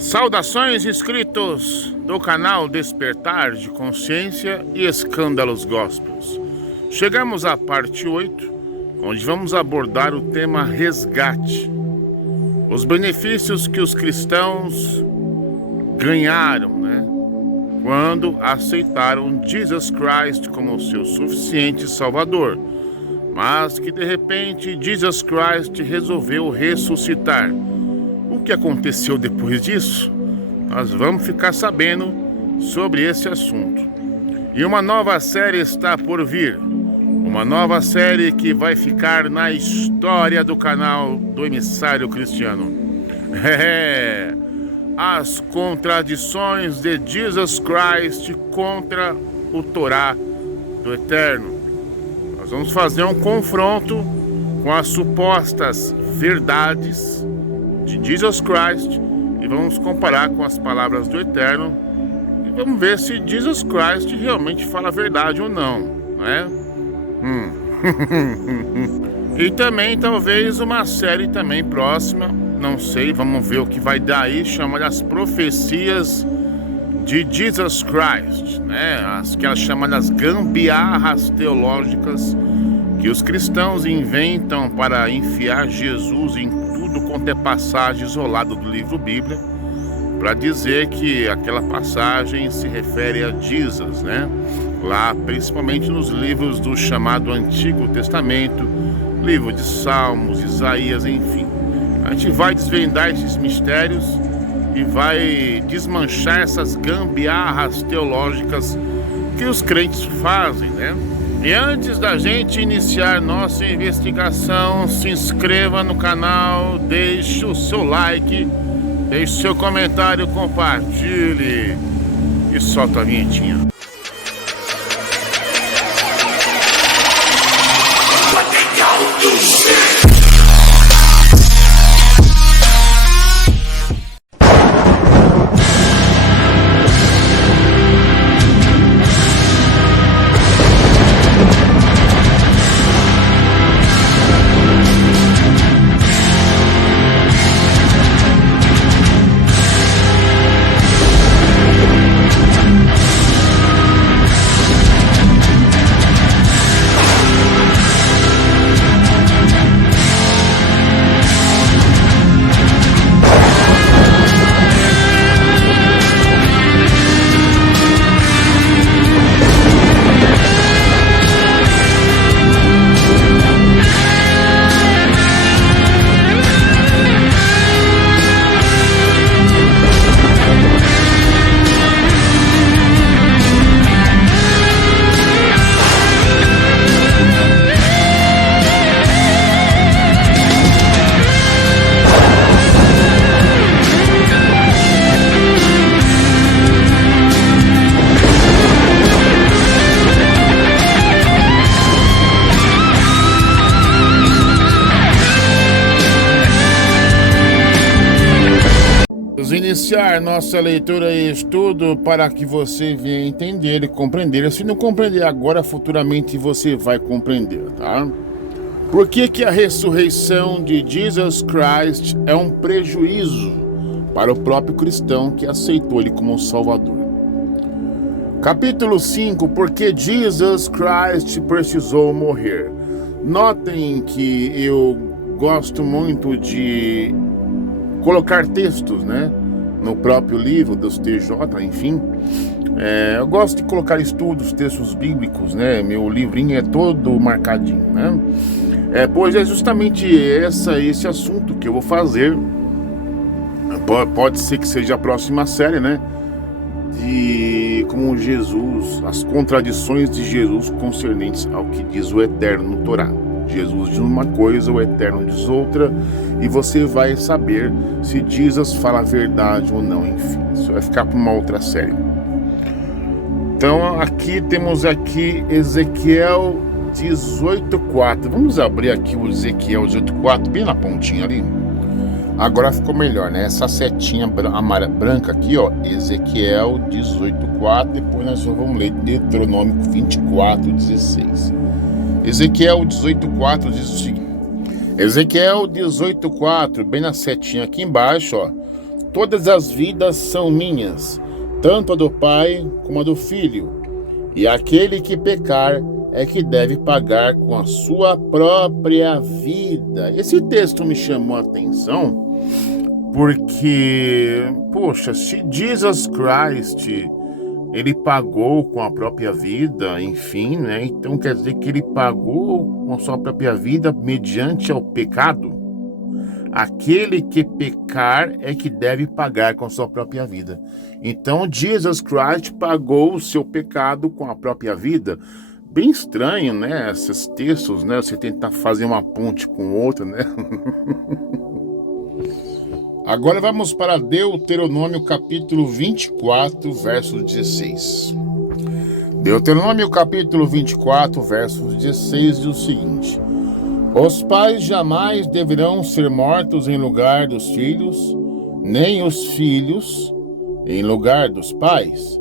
Saudações, inscritos do canal Despertar de Consciência e Escândalos Gospels. Chegamos à parte 8, onde vamos abordar o tema resgate. Os benefícios que os cristãos ganharam, quando aceitaram Jesus Christ como seu suficiente Salvador, mas que de repente Jesus Christ resolveu ressuscitar. O que aconteceu depois disso? Nós vamos ficar sabendo sobre esse assunto. E uma nova série está por vir. Uma nova série que vai ficar na história do canal do Emissário Cristiano. As contradições de Jesus Christ contra o Torá do Eterno. Nós vamos fazer um confronto com as supostas verdades de Jesus Christ e vamos comparar com as palavras do Eterno e vamos ver se Jesus Christ realmente fala a verdade ou não, E também talvez uma série também próxima, não sei, vamos ver o que vai dar aí, chamada As Profecias de Jesus Christ, aquelas chamadas gambiarras teológicas que os cristãos inventam para enfiar Jesus em tudo quanto é passagem isolada do livro Bíblia, para dizer que aquela passagem se refere a Jesus, Lá, principalmente nos livros do chamado Antigo Testamento, livro de Salmos, Isaías, enfim. A gente vai desvendar esses mistérios e vai desmanchar essas gambiarras teológicas que os crentes fazem, E antes da gente iniciar nossa investigação, se inscreva no canal, deixe o seu like, deixe o seu comentário, compartilhe e solta a vinhetinha. Iniciar nossa leitura e estudo para que você venha entender e compreender. Se não compreender agora, futuramente você vai compreender, Por que a ressurreição de Jesus Christ é um prejuízo para o próprio cristão que aceitou ele como Salvador? Capítulo 5, por que Jesus Christ precisou morrer? Notem que eu gosto muito de colocar textos, no próprio livro dos TJ, enfim. Eu gosto de colocar estudos, textos bíblicos, Meu livrinho é todo marcadinho, Pois é justamente esse assunto que eu vou fazer. Pode ser que seja a próxima série, De como Jesus, as contradições de Jesus concernentes ao que diz o Eterno no Torá. Jesus diz uma coisa, o Eterno diz outra, e você vai saber se Jesus fala a verdade ou não, enfim. Isso vai ficar para uma outra série. Então, temos Ezequiel 18:4. Vamos abrir aqui o Ezequiel 18:4, bem na pontinha ali. Agora ficou melhor, Essa setinha branca aqui, Ezequiel 18:4, depois nós vamos ler Deuteronômio 24:16. Ezequiel 18:4 diz o seguinte: Ezequiel 18:4, bem na setinha aqui embaixo, todas as vidas são minhas, tanto a do Pai como a do Filho, e aquele que pecar é que deve pagar com a sua própria vida. Esse texto me chamou a atenção porque, poxa, se Jesus Christ, ele pagou com a própria vida, enfim, né? Então quer dizer que ele pagou com a sua própria vida mediante ao pecado. Aquele que pecar é que deve pagar com a sua própria vida. Então Jesus Christ pagou o seu pecado com a própria vida. Bem estranho, né? Esses textos, né? Você tentar fazer uma ponte com outra, né? Agora vamos para Deuteronômio capítulo 24, verso 16. Deuteronômio capítulo 24, verso 16 diz o seguinte: os pais jamais deverão ser mortos em lugar dos filhos, nem os filhos em lugar dos pais.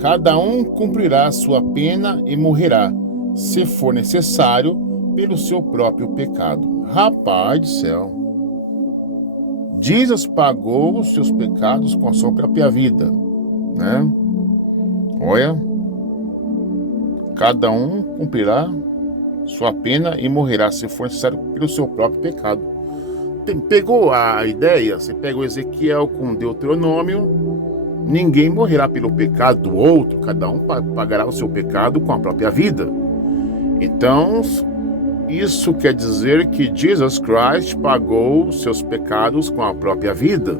Cada um cumprirá sua pena e morrerá, se for necessário, pelo seu próprio pecado. Rapaz do céu! Jesus pagou os seus pecados com a sua própria vida, né? Olha, cada um cumprirá sua pena e morrerá, se for necessário, pelo seu próprio pecado. Pegou a ideia? Você pega o Ezequiel com Deuteronômio, ninguém morrerá pelo pecado do outro, cada um pagará o seu pecado com a própria vida. Então, isso quer dizer que Jesus Christ pagou os seus pecados com a própria vida.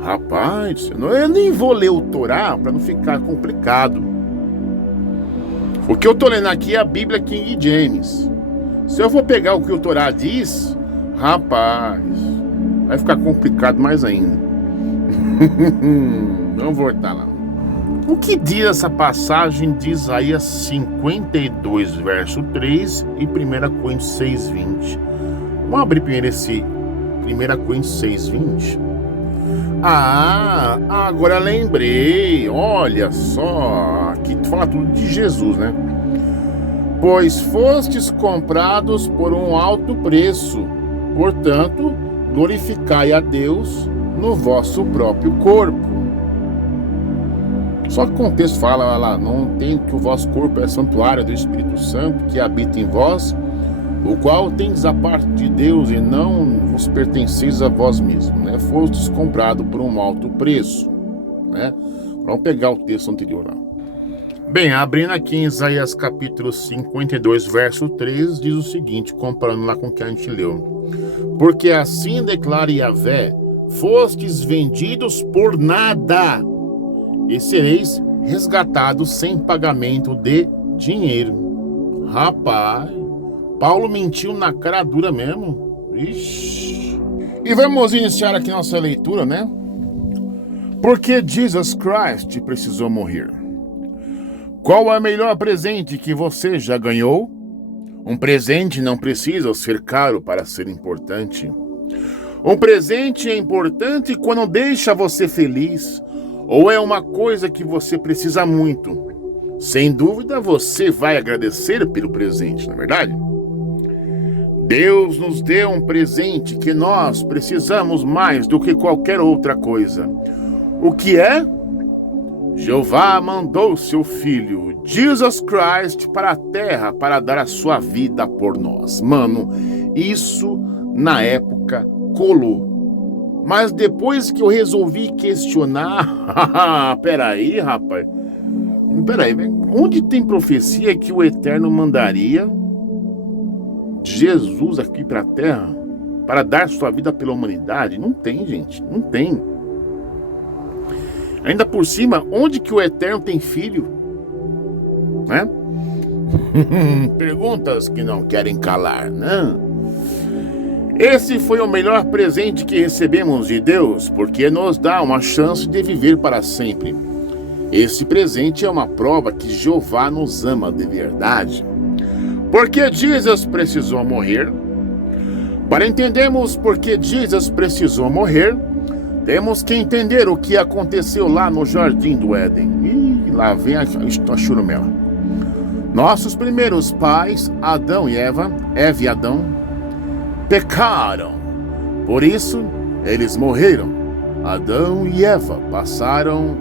Rapaz, eu nem vou ler o Torá para não ficar complicado. O que eu estou lendo aqui é a Bíblia King James. Se eu for pegar o que o Torá diz, rapaz, vai ficar complicado mais ainda. Vamos voltar lá. O que diz essa passagem de Isaías 52, verso 3 e 1 Coríntios 6, 20? Vamos abrir primeiro esse 1 Coríntios 6, 20. Agora lembrei. Olha só, aqui fala tudo de Jesus, né? Pois fostes comprados por um alto preço, portanto, glorificai a Deus no vosso próprio corpo. Só que o contexto fala lá, não tem que o vosso corpo é santuário do Espírito Santo que habita em vós, o qual tendes a parte de Deus e não vos pertenceis a vós mesmos, né? Fostes comprado por um alto preço, né? Vamos pegar o texto anterior lá. Bem, abrindo aqui em Isaías capítulo 52, verso 3, diz o seguinte, comparando lá com o que a gente leu: porque assim declara Yahvé, fostes vendidos por nada, e sereis resgatados sem pagamento de dinheiro. Rapaz, Paulo mentiu na cara dura mesmo. Ixi. E vamos iniciar aqui nossa leitura, né? Porque Jesus Christ precisou morrer. Qual é o melhor presente que você já ganhou? Um presente não precisa ser caro para ser importante. Um presente é importante quando deixa você feliz, ou é uma coisa que você precisa muito. Sem dúvida, você vai agradecer pelo presente, não é verdade? Deus nos deu um presente que nós precisamos mais do que qualquer outra coisa. O que é? Jeová mandou seu Filho, Jesus Christ, para a terra para dar a sua vida por nós. Mano, isso na época colou. Mas depois que eu resolvi questionar, peraí, rapaz, onde tem profecia que o Eterno mandaria Jesus aqui para a terra para dar sua vida pela humanidade? Não tem, gente, não tem. Ainda por cima, onde que o Eterno tem filho? Né? Perguntas que não querem calar, né? Esse foi o melhor presente que recebemos de Deus, porque nos dá uma chance de viver para sempre. Esse presente é uma prova que Jeová nos ama de verdade. Porque Jesus precisou morrer? Para entendermos por que Jesus precisou morrer, temos que entender o que aconteceu lá no Jardim do Éden. E lá vem a churumela. Nossos primeiros pais, Adão e Eva e Adão, pecaram. Por isso, eles morreram. Adão e Eva passaram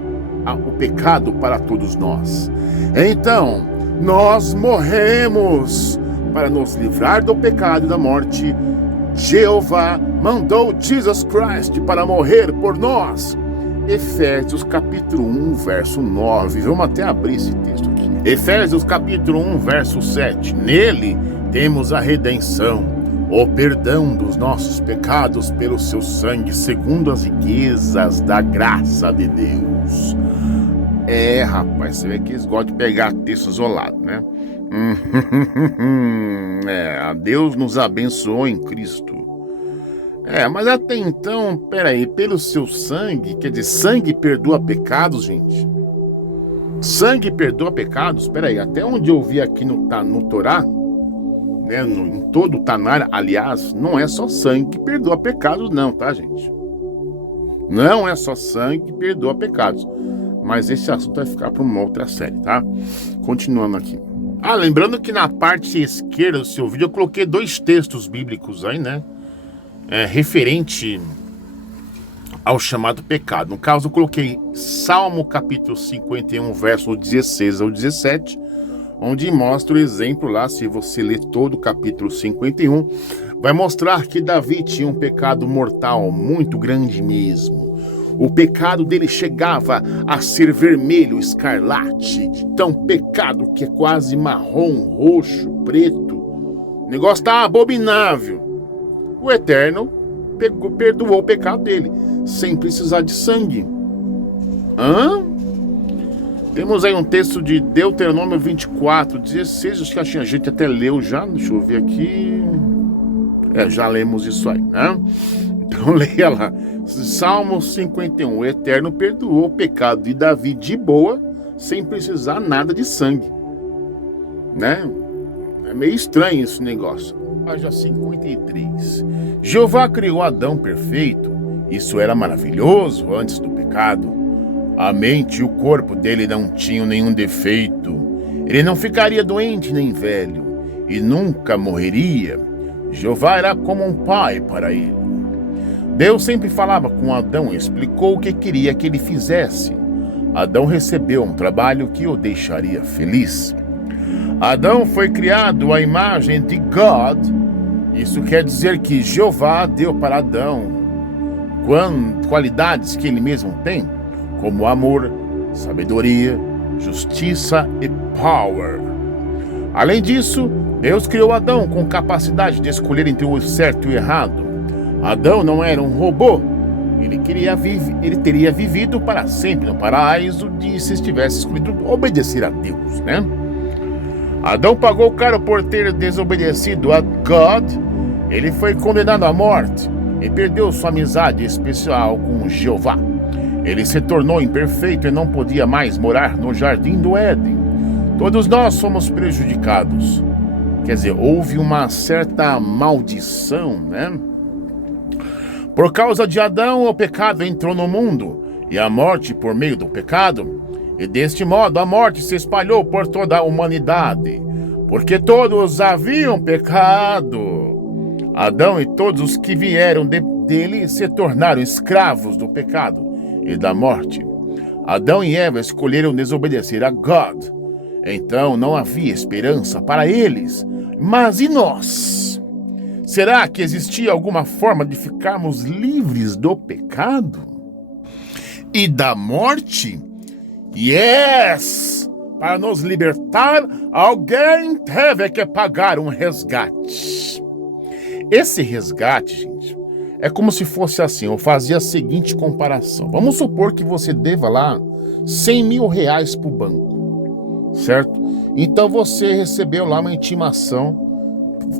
o pecado para todos nós. Então, nós morremos para nos livrar do pecado e da morte. Jeová mandou Jesus Christ para morrer por nós. Efésios capítulo 1, verso 9. Vamos até abrir esse texto aqui. Efésios capítulo 1, verso 7. Nele temos a redenção, o perdão dos nossos pecados pelo seu sangue, segundo as riquezas da graça de Deus. Rapaz, você vê que eles gostam de pegar texto isolado, né? Deus nos abençoou em Cristo. Mas até então, peraí, pelo seu sangue, quer dizer, sangue perdoa pecados, gente? Sangue perdoa pecados? Peraí, até onde eu vi aqui no Torá, né, em todo o Tanar, aliás, não é só sangue que perdoa pecados não, tá, gente? Não é só sangue que perdoa pecados. Mas esse assunto vai ficar para uma outra série, tá? Continuando aqui. Lembrando que na parte esquerda do seu vídeo eu coloquei 2 textos bíblicos aí, né? Referente ao chamado pecado. No caso, eu coloquei Salmo capítulo 51, verso 16 ao 17, onde mostra o exemplo lá, se você ler todo o capítulo 51, vai mostrar que Davi tinha um pecado mortal muito grande mesmo. O pecado dele chegava a ser vermelho, escarlate, tão pecado que é quase marrom, roxo, preto. O negócio tá abominável. O Eterno perdoou o pecado dele, sem precisar de sangue. Temos aí um texto de Deuteronômio 24, 16, acho que a gente até leu já, deixa eu ver aqui. Já lemos isso aí, né? Então leia lá. Salmo 51, o Eterno perdoou o pecado de Davi de boa, sem precisar nada de sangue, né? É meio estranho esse negócio. Página 53. Jeová criou Adão perfeito. Isso era maravilhoso antes do pecado. A mente e o corpo dele não tinham nenhum defeito. Ele não ficaria doente nem velho e nunca morreria. Jeová era como um pai para ele. Deus sempre falava com Adão e explicou o que queria que ele fizesse. Adão recebeu um trabalho que o deixaria feliz. Adão foi criado à imagem de God. Isso quer dizer que Jeová deu para Adão qualidades que ele mesmo tem, como amor, sabedoria, justiça e power. Além disso, Deus criou Adão com capacidade de escolher entre o certo e o errado. Adão não era um robô. Ele teria vivido para sempre no paraíso se estivesse escolhido obedecer a Deus, né? Adão pagou caro por ter desobedecido a God. Ele foi condenado à morte e perdeu sua amizade especial com Jeová. Ele se tornou imperfeito e não podia mais morar no jardim do Éden. Todos nós somos prejudicados. Quer dizer, houve uma certa maldição, né? Por causa de Adão, o pecado entrou no mundo e a morte por meio do pecado. E deste modo a morte se espalhou por toda a humanidade, porque todos haviam pecado. Adão e todos os que vieram dele se tornaram escravos do pecado e da morte. Adão e Eva escolheram desobedecer a God. Então não havia esperança para eles. Mas e nós? Será que existia alguma forma de ficarmos livres do pecado e da morte? Yes! Para nos libertar, alguém teve que pagar um resgate. Esse resgate, gente, é como se fosse assim. Eu fazia a seguinte comparação. Vamos supor que você deva lá 100 mil reais para o banco, certo? Então você recebeu lá uma intimação,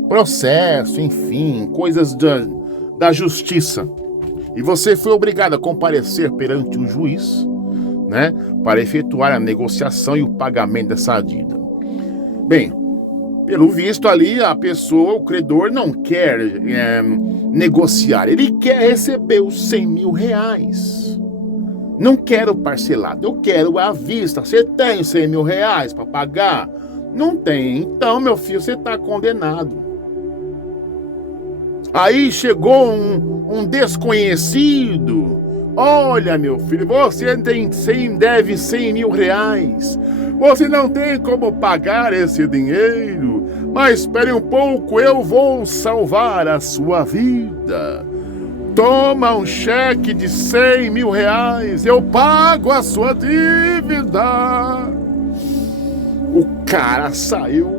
processo, enfim, coisas da justiça. E você foi obrigado a comparecer perante um juiz, né, para efetuar a negociação e o pagamento dessa dívida. Bem, pelo visto ali, a pessoa, o credor, não quer negociar. Ele quer receber os 100 mil reais. Não quero parcelado, eu quero à vista. Você tem 100 mil reais para pagar? Não tem. Então, meu filho, você está condenado. Aí chegou um desconhecido Olha, meu filho, você deve 100 mil reais. Você não tem como pagar esse dinheiro. Mas espere um pouco, eu vou salvar a sua vida. Toma um cheque de 100 mil reais, eu pago a sua dívida. O cara saiu,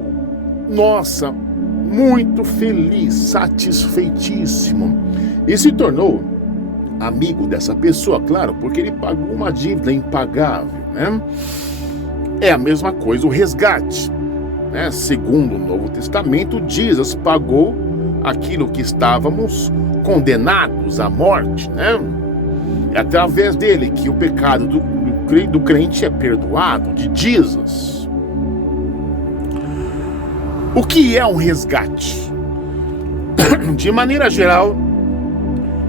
nossa, muito feliz, satisfeitíssimo. E se tornou amigo dessa pessoa, claro, porque ele pagou uma dívida impagável, né? É a mesma coisa o resgate, né? Segundo o Novo Testamento, Jesus pagou aquilo que estávamos condenados à morte, né? É através dele que o pecado do crente é perdoado, de Jesus. O que é um resgate? De maneira geral,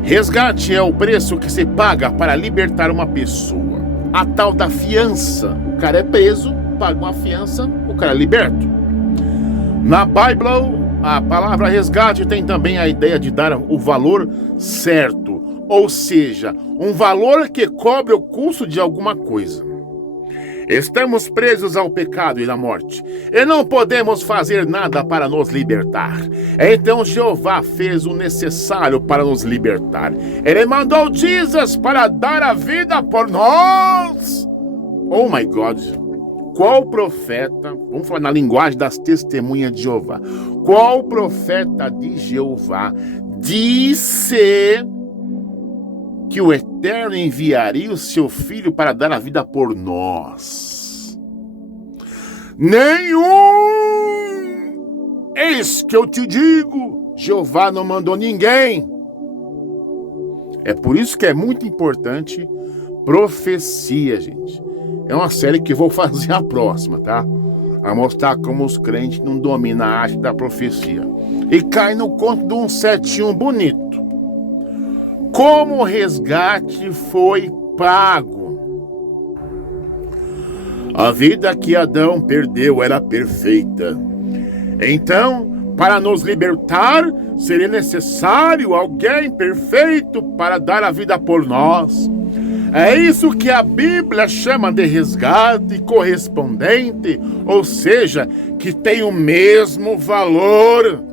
resgate é o preço que se paga para libertar uma pessoa. A tal da fiança. O cara é preso, paga uma fiança, o cara é liberto. Na Bíblia, a palavra resgate tem também a ideia de dar o valor certo, ou seja, um valor que cobre o custo de alguma coisa. Estamos presos ao pecado e à morte, e não podemos fazer nada para nos libertar. Então Jeová fez o necessário para nos libertar. Ele mandou Jesus para dar a vida por nós. Oh my God! Qual profeta, vamos falar na linguagem das testemunhas de Jeová, qual profeta de Jeová disse que o Eterno enviaria o seu Filho para dar a vida por nós? Nenhum! Eis que eu te digo, Jeová não mandou ninguém. É por isso que é muito importante profecia, gente. É uma série que eu vou fazer a próxima, tá? A mostrar como os crentes não dominam a arte da profecia. E cai no conto do 171 bonito. Como o resgate foi pago. A vida que Adão perdeu era perfeita. Então, para nos libertar, seria necessário alguém perfeito para dar a vida por nós. É isso que a Bíblia chama de resgate correspondente, ou seja, que tem o mesmo valor.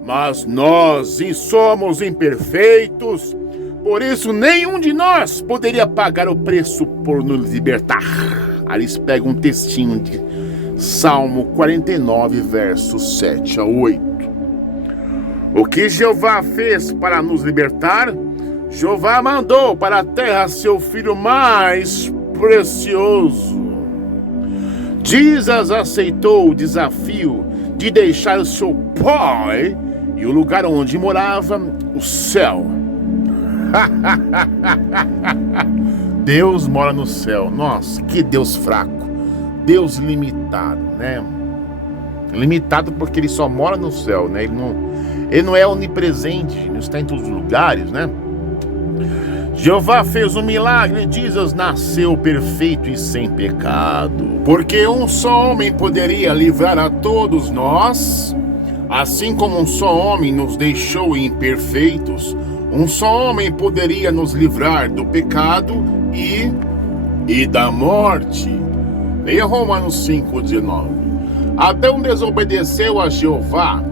Mas nós somos imperfeitos, por isso nenhum de nós poderia pagar o preço por nos libertar. Aí eles pegam um textinho de Salmo 49, versos 7 a 8. O que Jeová fez para nos libertar? Jeová mandou para a terra seu filho mais precioso. Jesus aceitou o desafio de deixar o seu pai e o lugar onde morava, o céu. Deus mora no céu. Nossa, que Deus fraco. Deus limitado, né? Limitado porque ele só mora no céu, né? Ele não é onipresente, ele não está em todos os lugares, né? Jeová fez um milagre, Jesus nasceu perfeito e sem pecado. Porque um só homem poderia livrar a todos nós, assim como um só homem nos deixou imperfeitos, um só homem poderia nos livrar do pecado e da morte. Leia Romanos 5,19. Adão desobedeceu a Jeová,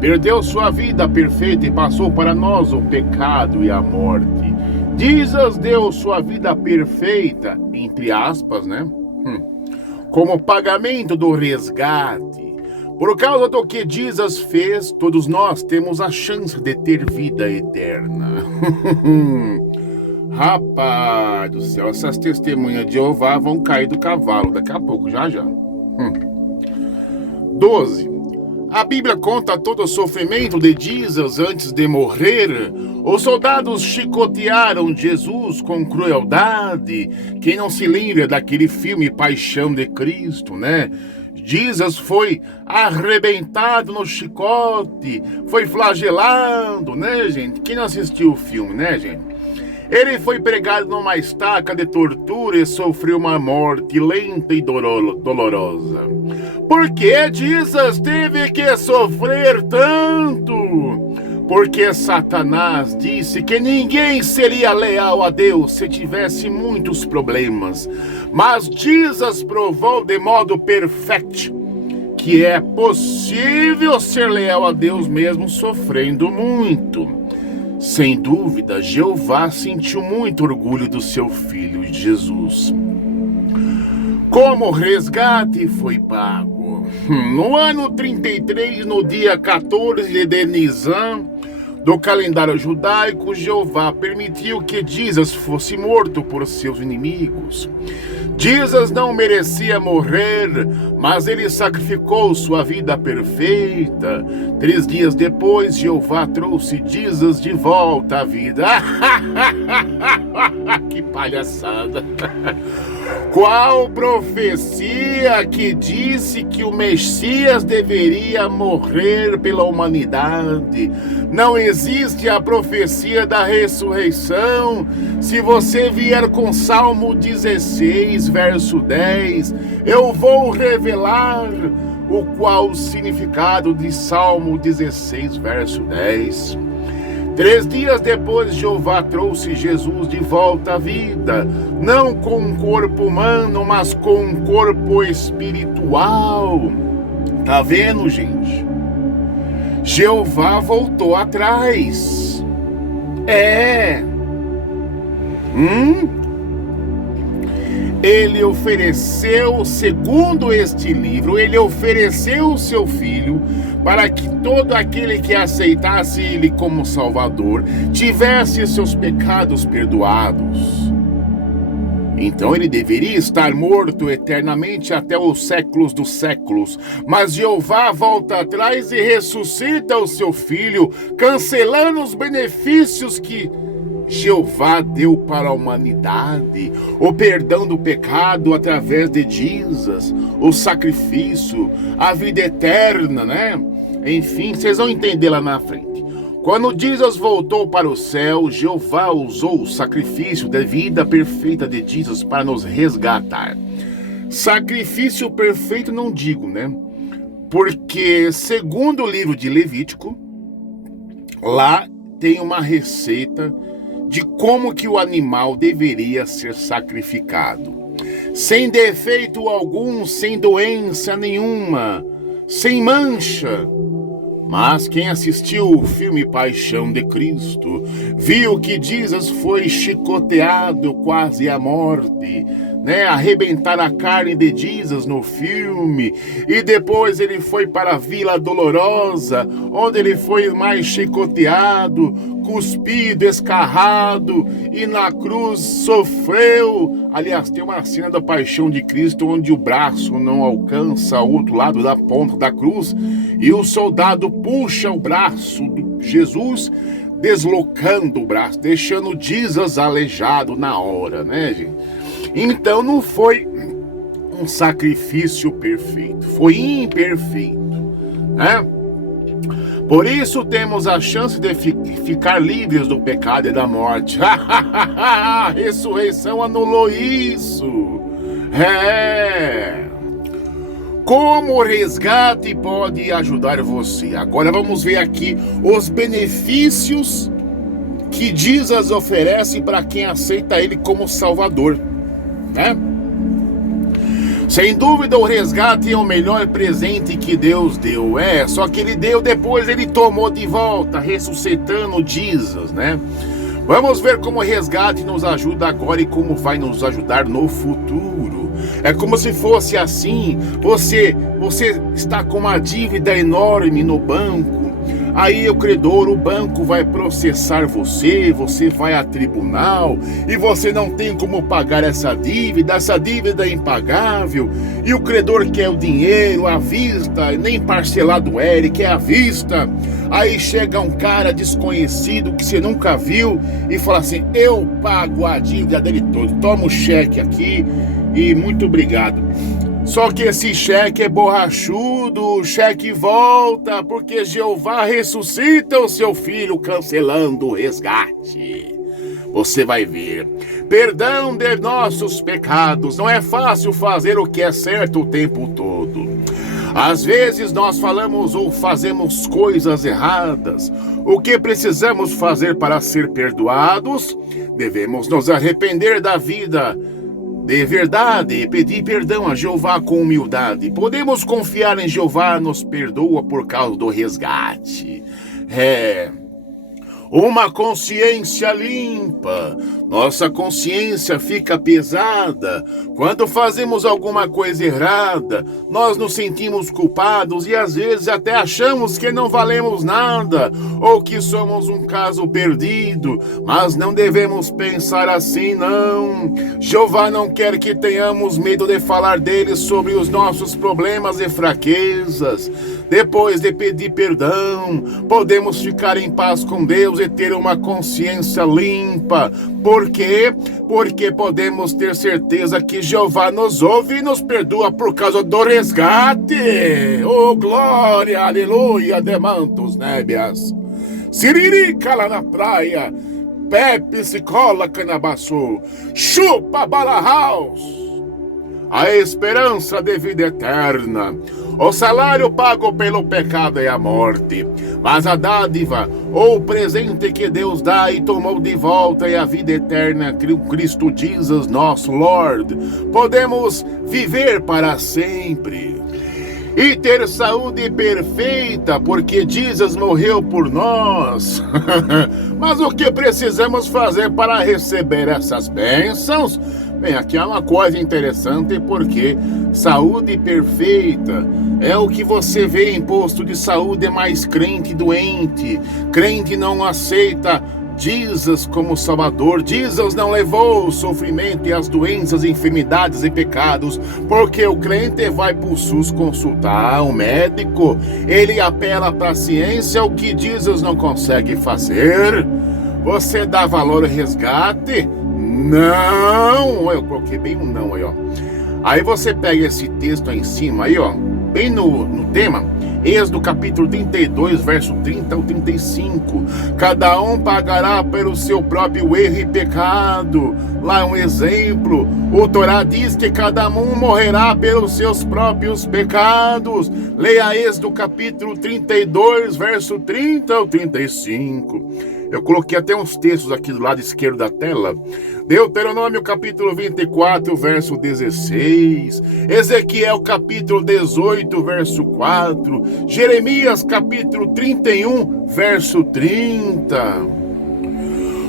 perdeu sua vida perfeita e passou para nós o pecado e a morte. Jesus deu sua vida perfeita, entre aspas, né? Como pagamento do resgate. Por causa do que Jesus fez, todos nós temos a chance de ter vida eterna. Rapaz do céu, essas testemunhas de Jeová vão cair do cavalo daqui a pouco, já. 12. A Bíblia conta todo o sofrimento de Jesus antes de morrer. Os soldados chicotearam Jesus com crueldade. Quem não se lembra daquele filme Paixão de Cristo, né? Jesus foi arrebentado no chicote, foi flagelado, né, gente? Quem não assistiu o filme, né, gente? Ele foi pregado numa estaca de tortura e sofreu uma morte lenta e dolorosa. Por que Jesus teve que sofrer tanto? Porque Satanás disse que ninguém seria leal a Deus se tivesse muitos problemas. Mas Jesus provou de modo perfeito que é possível ser leal a Deus mesmo sofrendo muito. Sem dúvida, Jeová sentiu muito orgulho do seu filho Jesus. Como o resgate foi pago? No ano 33, no dia 14 de Nisan, do calendário judaico, Jeová permitiu que Jesus fosse morto por seus inimigos. Jesus não merecia morrer, mas ele sacrificou sua vida perfeita. 3 dias depois, Jeová trouxe Jesus de volta à vida. Que palhaçada! Qual profecia que disse que o Messias deveria morrer pela humanidade? Não existe a profecia da ressurreição. Se você vier com Salmo 16, verso 10, eu vou revelar o significado de Salmo 16, verso 10. 3 dias depois, Jeová trouxe Jesus de volta à vida, não com um corpo humano, mas com um corpo espiritual. Tá vendo, gente? Jeová voltou atrás. Ele ofereceu, segundo este livro, ele ofereceu o seu filho para que todo aquele que aceitasse ele como Salvador tivesse seus pecados perdoados. Então ele deveria estar morto eternamente até os séculos dos séculos. Mas Jeová volta atrás e ressuscita o seu filho, cancelando os benefícios que Jeová deu para a humanidade, o perdão do pecado através de Jesus, o sacrifício, a vida eterna, né? Enfim, vocês vão entender lá na frente. Quando Jesus voltou para o céu, Jeová usou o sacrifício da vida perfeita de Jesus para nos resgatar. Sacrifício perfeito não digo, né? Porque segundo o livro de Levítico, lá tem uma receita de como que o animal deveria ser sacrificado. Sem defeito algum, sem doença nenhuma, sem mancha. Mas quem assistiu o filme Paixão de Cristo viu que Jesus foi chicoteado quase à morte, né? Arrebentaram a carne de Jesus no filme, e depois ele foi para a Vila Dolorosa, onde ele foi mais chicoteado, cuspido, escarrado, e na cruz sofreu. Aliás, tem uma cena da Paixão de Cristo onde o braço não alcança o outro lado da ponta da cruz, e o soldado puxa o braço de Jesus, deslocando o braço, deixando Jesus aleijado na hora, né, gente? Então não foi um sacrifício perfeito, foi imperfeito, né? Por isso temos a chance de ficar livres do pecado e da morte. A ressurreição anulou isso. Como o resgate pode ajudar você? Agora vamos ver aqui os benefícios que Jesus oferece para quem aceita ele como Salvador, né? Sem dúvida, o resgate é o melhor presente que Deus deu. Só que ele deu, depois ele tomou de volta, ressuscitando Jesus, né? Vamos ver como o resgate nos ajuda agora e como vai nos ajudar no futuro. É como se fosse assim, você está com uma dívida enorme no banco. Aí o credor, o banco vai processar você vai a tribunal e você não tem como pagar essa dívida é impagável, e o credor quer o dinheiro à vista, nem parcelado ele quer à vista. Aí chega um cara desconhecido que você nunca viu e fala assim: eu pago a dívida dele toda, toma o cheque aqui e muito obrigado. Só que esse cheque é borrachudo, o cheque volta porque Jeová ressuscita o seu filho, cancelando o resgate. Você vai ver. Perdão de nossos pecados. Não é fácil fazer o que é certo o tempo todo. Às vezes nós falamos ou fazemos coisas erradas. O que precisamos fazer para ser perdoados? Devemos nos arrepender da vida de verdade e pedir perdão a Jeová com humildade. Podemos confiar em Jeová, nos perdoa por causa do resgate. Uma consciência limpa. Nossa consciência fica pesada. Quando fazemos alguma coisa errada, nós nos sentimos culpados e às vezes até achamos que não valemos nada ou que somos um caso perdido. Mas não devemos pensar assim, não. Jeová não quer que tenhamos medo de falar dele sobre os nossos problemas e fraquezas. Depois de pedir perdão, podemos ficar em paz com Deus e ter uma consciência limpa. Por quê? Porque podemos ter certeza que Jeová nos ouve e nos perdoa por causa do resgate. Oh, glória, aleluia, demantos nébias. Siririca lá na praia, Pepe se cola canabaçu, chupa bala house. A esperança de vida eterna. O salário pago pelo pecado é a morte, mas a dádiva, ou o presente que Deus dá e tomou de volta, é a vida eterna, Cristo Jesus, nosso Lord. Podemos viver para sempre e ter saúde perfeita, porque Jesus morreu por nós. Mas o que precisamos fazer para receber essas bênçãos? Bem, aqui há uma coisa interessante, porque saúde perfeita é o que você vê em posto de saúde, é mais crente doente. Crente não aceita Jesus como Salvador. Jesus não levou o sofrimento e as doenças, enfermidades e pecados, porque o crente vai para o SUS consultar um médico. Ele apela para a ciência, o que Jesus não consegue fazer. Você dá valor ao resgate? Não! Eu coloquei bem um não aí, ó. Aí você pega esse texto aí em cima, aí, ó, bem no tema, Êxodo capítulo 32, verso 30 ao 35. Cada um pagará pelo seu próprio erro e pecado. Lá é um exemplo. O Torá diz que cada um morrerá pelos seus próprios pecados. Leia Êxodo capítulo 32, verso 30 ao 35. Eu coloquei até uns textos aqui do lado esquerdo da tela. Deuteronômio capítulo 24, verso 16. Ezequiel capítulo 18, verso 4. Jeremias capítulo 31, verso 30.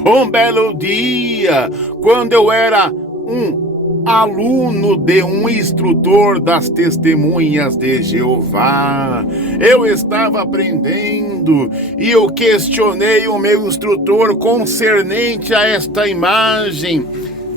Um belo dia, quando eu era um aluno de um instrutor das testemunhas de Jeová, eu estava aprendendo e eu questionei o meu instrutor concernente a esta imagem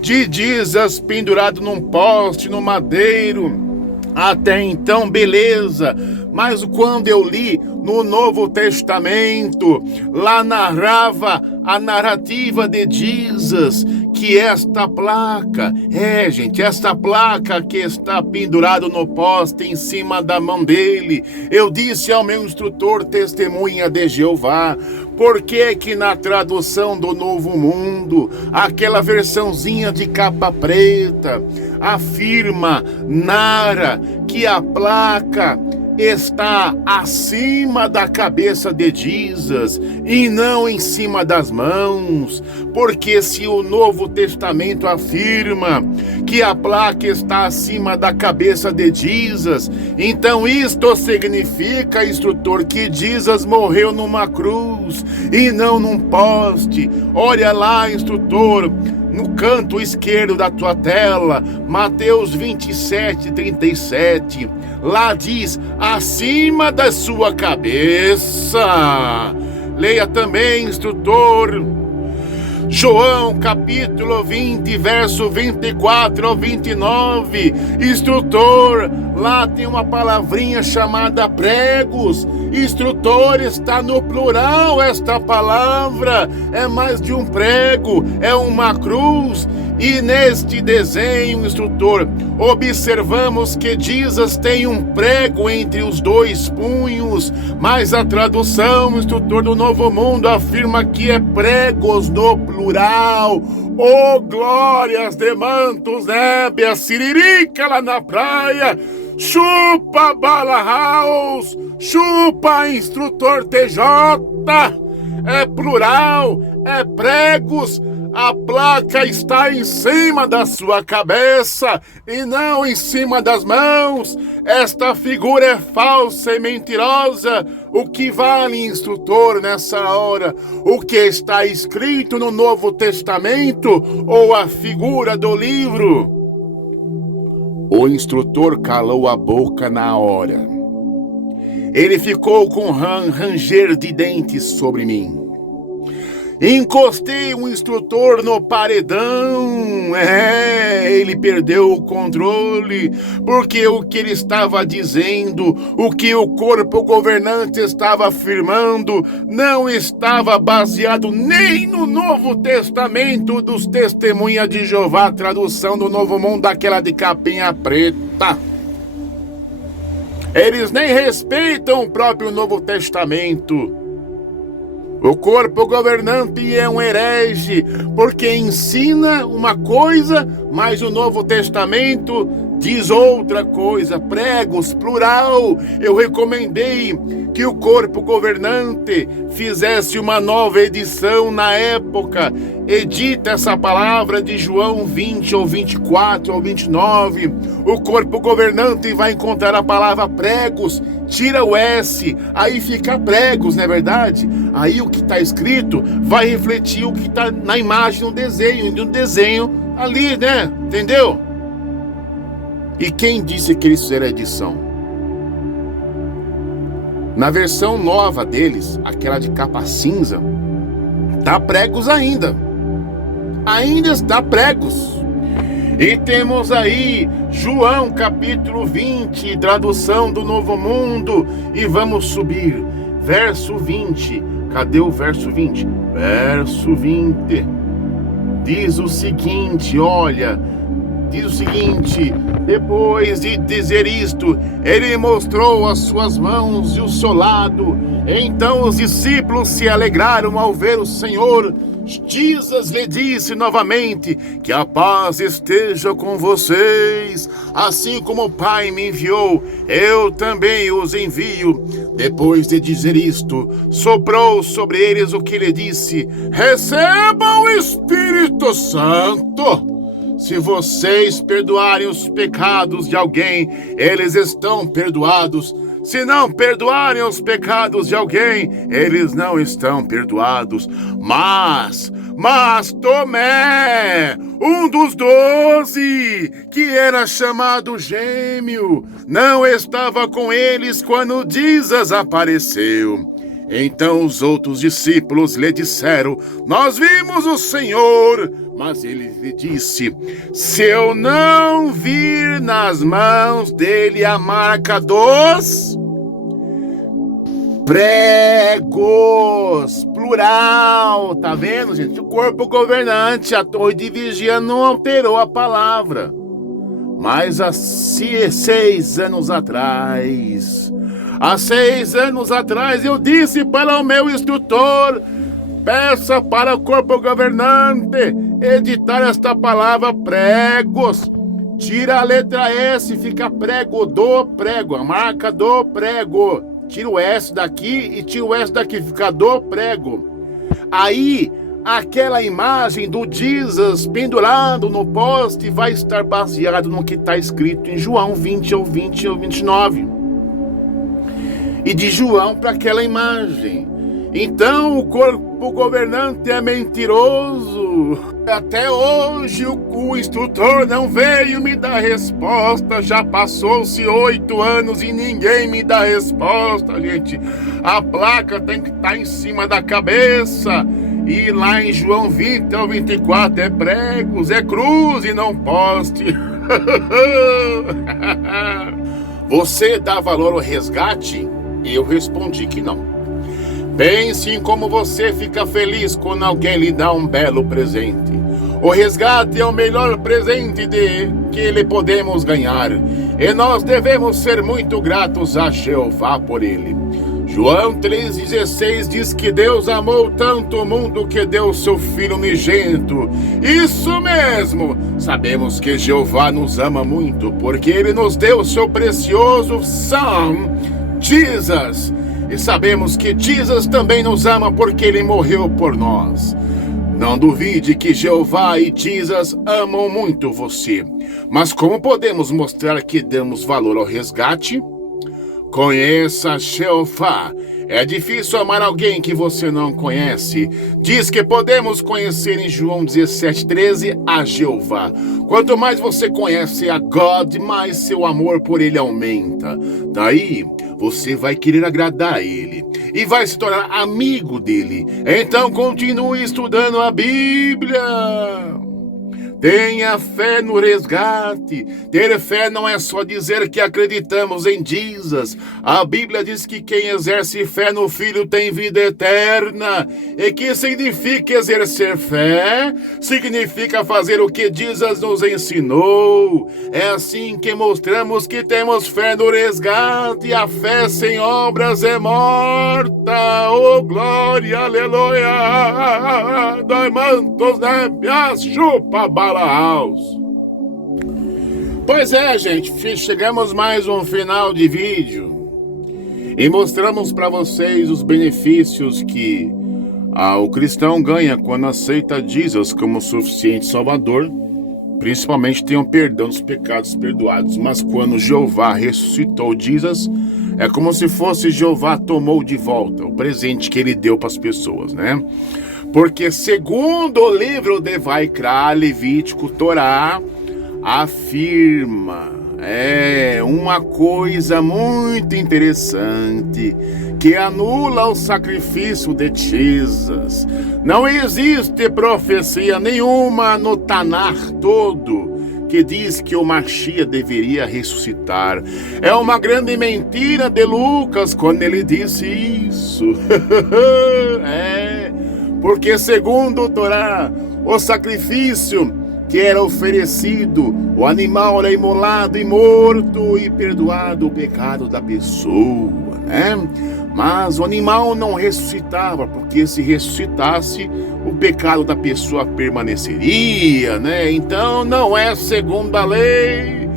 de Jesus pendurado num poste, no madeiro. Até então, beleza, mas quando eu li no Novo Testamento, lá narrava a narrativa de Jesus, que esta placa, esta placa que está pendurado no poste em cima da mão dele, eu disse ao meu instrutor testemunha de Jeová, por que que na tradução do Novo Mundo, aquela versãozinha de capa preta, afirma, narra que a placa está acima da cabeça de Jesus e não em cima das mãos? Porque se o Novo Testamento afirma que a placa está acima da cabeça de Jesus, então isto significa, instrutor, que Jesus morreu numa cruz e não num poste. Olha lá, instrutor, no canto esquerdo da tua tela, Mateus 27, 37, lá diz, acima da sua cabeça. Leia também, instrutor, João capítulo 20, verso 24 ao 29. Instrutor, lá tem uma palavrinha chamada pregos. Instrutor, está no plural esta palavra. É mais de um prego, é uma cruz. E neste desenho, instrutor, observamos que Jesus tem um prego entre os dois punhos, mas a tradução, instrutor, do Novo Mundo afirma que é pregos no plural. Oh, glórias de mantos nébias, siririca lá na praia, Chupa Bala House, chupa Instrutor TJ, é plural, é pregos, a placa está em cima da sua cabeça e não em cima das mãos. Esta figura é falsa e mentirosa. O que vale, instrutor, nessa hora? O que está escrito no Novo Testamento ou a figura do livro? O instrutor calou a boca na hora. Ele ficou com ranger de dentes sobre mim. Encostei o instrutor no paredão. Ele perdeu o controle, porque o que ele estava dizendo, o que o corpo governante estava afirmando, não estava baseado nem no Novo Testamento dos Testemunhas de Jeová, tradução do Novo Mundo, aquela de capinha preta. Eles nem respeitam o próprio Novo Testamento. O corpo governante é um herege, porque ensina uma coisa, mas o Novo Testamento diz outra coisa. Pregos, plural. Eu recomendei que o corpo governante fizesse uma nova edição na época. Edita essa palavra de João 20 ou 24 ou 29. O corpo governante vai encontrar a palavra pregos, tira o S, aí fica pregos, não é verdade? Aí o que está escrito vai refletir o que está na imagem, no desenho ali, né? Entendeu? E quem disse que eles fizeram a edição? Na versão nova deles, aquela de capa cinza, tá pregos ainda. Ainda está pregos. E temos aí João capítulo 20, tradução do Novo Mundo. E vamos subir. Verso 20. Cadê o verso 20? Verso 20. Diz o seguinte, olha. Diz o seguinte: depois de dizer isto, ele mostrou as suas mãos e o seu lado. Então os discípulos se alegraram ao ver o Senhor. Jesus lhe disse novamente: que a paz esteja com vocês. Assim como o Pai me enviou, eu também os envio. Depois de dizer isto, soprou sobre eles o que lhe disse: recebam o Espírito Santo. Se vocês perdoarem os pecados de alguém, eles estão perdoados. Se não perdoarem os pecados de alguém, eles não estão perdoados. Mas Tomé, um dos 12, que era chamado Gêmeo, não estava com eles quando Jesus apareceu. Então os outros discípulos lhe disseram: nós vimos o Senhor. Mas ele lhe disse: se eu não vir nas mãos dele a marca dos pregos, plural, tá vendo, gente? O corpo governante, a torre de vigia não alterou a palavra. Mas há 6 anos atrás, eu disse para o meu instrutor: peça para o corpo governante editar esta palavra pregos. Tira a letra S, fica prego, do prego, a marca do prego. Tira o S daqui e tira o S daqui, fica do prego. Aí, aquela imagem do Jesus pendurado no poste vai estar baseado no que está escrito em João 20 ou 29. E de João para aquela imagem. Então o corpo governante é mentiroso. Até hoje o instrutor não veio me dar resposta. Já passou-se 8 anos e ninguém me dá resposta, gente. A placa tem que estar em cima da cabeça. E lá em João 20 ao 24 é pregos, é cruz e não poste. Você dá valor ao resgate? Eu respondi que não. Pense em como você fica feliz quando alguém lhe dá um belo presente. O resgate é o melhor presente que lhe podemos ganhar. E nós devemos ser muito gratos a Jeová por ele. João 3,16 diz que Deus amou tanto o mundo que deu o seu Filho unigênito. Isso mesmo! Sabemos que Jeová nos ama muito, porque Ele nos deu o seu precioso Son, Jesus. E sabemos que Jesus também nos ama porque Ele morreu por nós. Não duvide que Jeová e Jesus amam muito você. Mas como podemos mostrar que damos valor ao resgate? Conheça Jeová. É difícil amar alguém que você não conhece. Diz que podemos conhecer em João 17,13 a Jeová. Quanto mais você conhece a God, mais seu amor por Ele aumenta. Daí, você vai querer agradar a Ele e vai se tornar amigo dele. Então continue estudando a Bíblia. Tenha fé no resgate. Ter fé não é só dizer que acreditamos em Jesus. A Bíblia diz que quem exerce fé no Filho tem vida eterna. E que significa exercer fé? Significa fazer o que Jesus nos ensinou. É assim que mostramos que temos fé no resgate. A fé sem obras é morta. Oh, glória, aleluia. Dai mantos nebias, chupa House. Pois é, gente, chegamos mais um final de vídeo e mostramos para vocês os benefícios que o cristão ganha quando aceita Jesus como suficiente salvador. Principalmente tem o perdão dos pecados perdoados. Mas quando Jeová ressuscitou Jesus, é como se fosse Jeová tomou de volta o presente que ele deu para as pessoas, né? Porque segundo o livro de Vaikra, Levítico, Torá, afirma uma coisa muito interessante, que anula o sacrifício de Jesus. Não existe profecia nenhuma no Tanar todo que diz que o Mashiach deveria ressuscitar. É uma grande mentira de Lucas quando ele disse isso. Porque segundo o Torá, o sacrifício que era oferecido, o animal era imolado e morto e perdoado o pecado da pessoa, né? Mas o animal não ressuscitava, porque se ressuscitasse, o pecado da pessoa permaneceria, né? Então não é segundo a lei.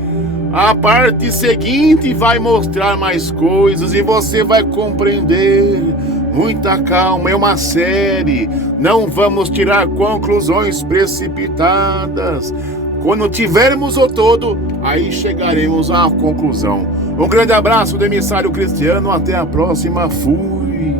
A parte seguinte vai mostrar mais coisas e você vai compreender. Muita calma, é uma série. Não vamos tirar conclusões precipitadas. Quando tivermos o todo, aí chegaremos à conclusão. Um grande abraço do emissário Cristiano. Até a próxima. Fui.